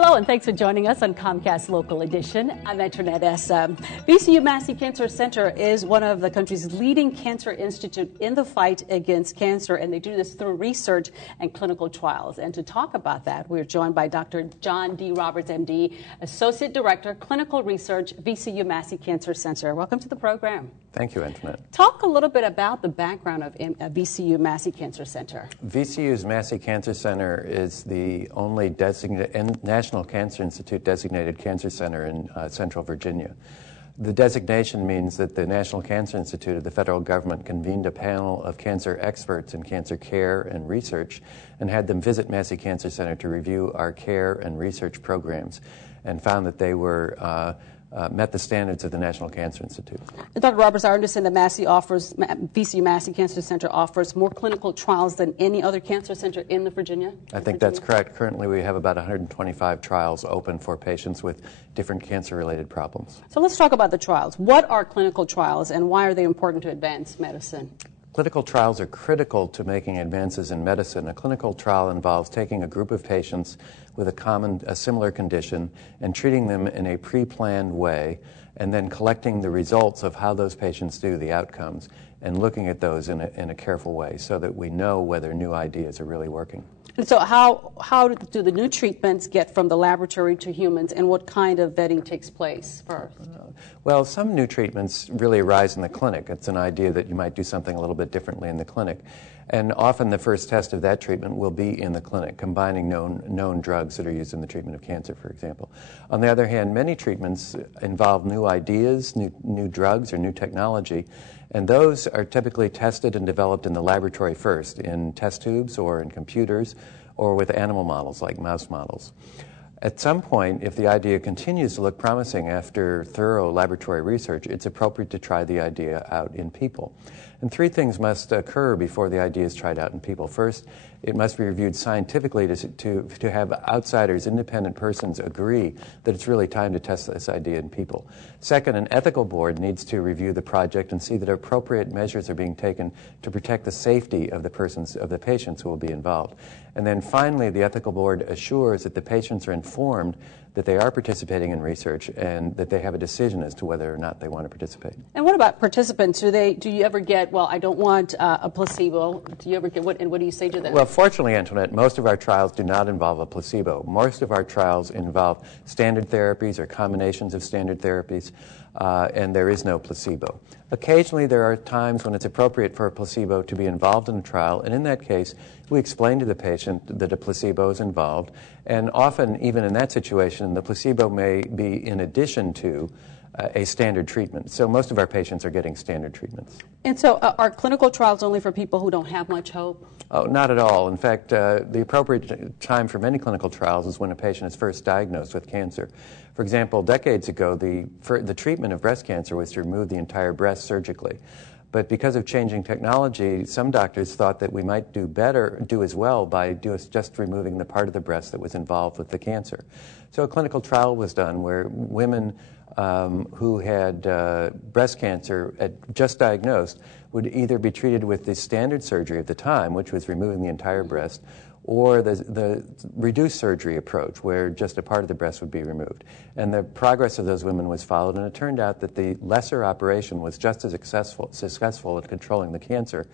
Hello, and thanks for joining us on Comcast Local Edition. I'm Antoinette Essa. VCU Massey Cancer Center is one of the country's leading cancer institute in the fight against cancer, and they do this through research and clinical trials. And to talk about that, we're joined by Dr. John D. Roberts, MD, Associate Director, Clinical Research, VCU Massey Cancer Center. Welcome to the program. Thank you, Antoinette. Talk a little bit about the background of VCU Massey Cancer Center. VCU's Massey Cancer Center is the only designated National Cancer Institute designated cancer center in Central Virginia. The designation means that the National Cancer Institute of the federal government convened a panel of cancer experts in cancer care and research and had them visit Massey Cancer Center to review our care and research programs, and found that they were met the standards of the National Cancer Institute. Dr. Roberts, I understand that VCU Massey Cancer Center offers more clinical trials than any other cancer center in Virginia? I think that's correct. Currently, we have about 125 trials open for patients with different cancer-related problems. So let's talk about the trials. What are clinical trials, and why are they important to advance medicine? Clinical trials are critical to making advances in medicine. A clinical trial involves taking a group of patients with a similar condition and treating them in a pre-planned way, and then collecting the results of how those patients do, the outcomes, and looking at those in a careful way so that we know whether new ideas are really working. And so how do the new treatments get from the laboratory to humans, and what kind of vetting takes place first? Well, some new treatments really arise in the clinic. It's an idea that you might do something a little bit differently in the clinic. And often the first test of that treatment will be in the clinic, combining known drugs that are used in the treatment of cancer, for example. On the other hand, many treatments involve new ideas, new drugs, or new technology, and those are typically tested and developed in the laboratory first, in test tubes or in computers, or with animal models like mouse models. At some point, if the idea continues to look promising after thorough laboratory research, it's appropriate to try the idea out in people. And three things must occur before the idea is tried out in people. First, it must be reviewed scientifically to have outsiders, independent persons, agree that it's really time to test this idea in people. Second, an ethical board needs to review the project and see that appropriate measures are being taken to protect the safety of the patients who will be involved. And then finally, the ethical board assures that the patients are informed that they are participating in research and that they have a decision as to whether or not they want to participate. And what about participants? Do you ever get, well, I don't want a placebo? Do you ever get, what do you say to them? Well, fortunately, Antoinette, most of our trials do not involve a placebo. Most of our trials involve standard therapies or combinations of standard therapies, and there is no placebo. Occasionally, there are times when it's appropriate for a placebo to be involved in a trial, and in that case, we explain to the patient that a placebo is involved, and often, even in that situation, the placebo may be in addition to a standard treatment. So most of our patients are getting standard treatments. And so are clinical trials only for people who don't have much hope? Oh, not at all. In fact, the appropriate time for many clinical trials is when a patient is first diagnosed with cancer. For example, decades ago, the treatment of breast cancer was to remove the entire breast surgically. But because of changing technology, some doctors thought that we might do as well by just removing the part of the breast that was involved with the cancer. So a clinical trial was done where women who had breast cancer just diagnosed would either be treated with the standard surgery at the time, which was removing the entire breast, or the reduced surgery approach, where just a part of the breast would be removed. And the progress of those women was followed, and it turned out that the lesser operation was just as successful at controlling the cancer,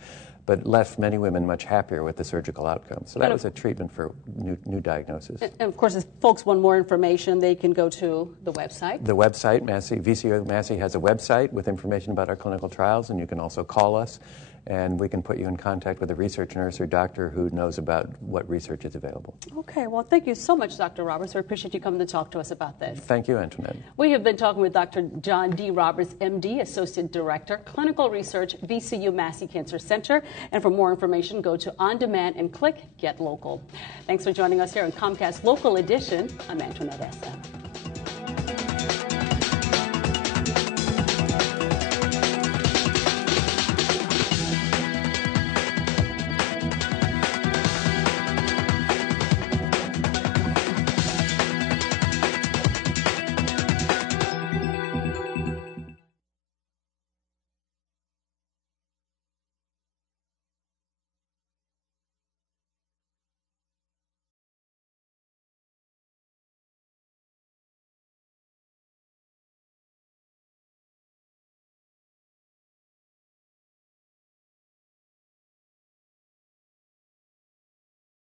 but left many women much happier with the surgical outcome. So that was a treatment for new diagnosis. And of course, if folks want more information, they can go to the website. The website, VCU Massey has a website with information about our clinical trials, and you can also call us, and we can put you in contact with a research nurse or doctor who knows about what research is available. Okay, well, thank you so much, Dr. Roberts. We appreciate you coming to talk to us about this. Thank you, Antoinette. We have been talking with Dr. John D. Roberts, MD, Associate Director, Clinical Research, VCU Massey Cancer Center. And for more information, go to On Demand and click Get Local. Thanks for joining us here on Comcast Local Edition. I'm Antoinette Essa.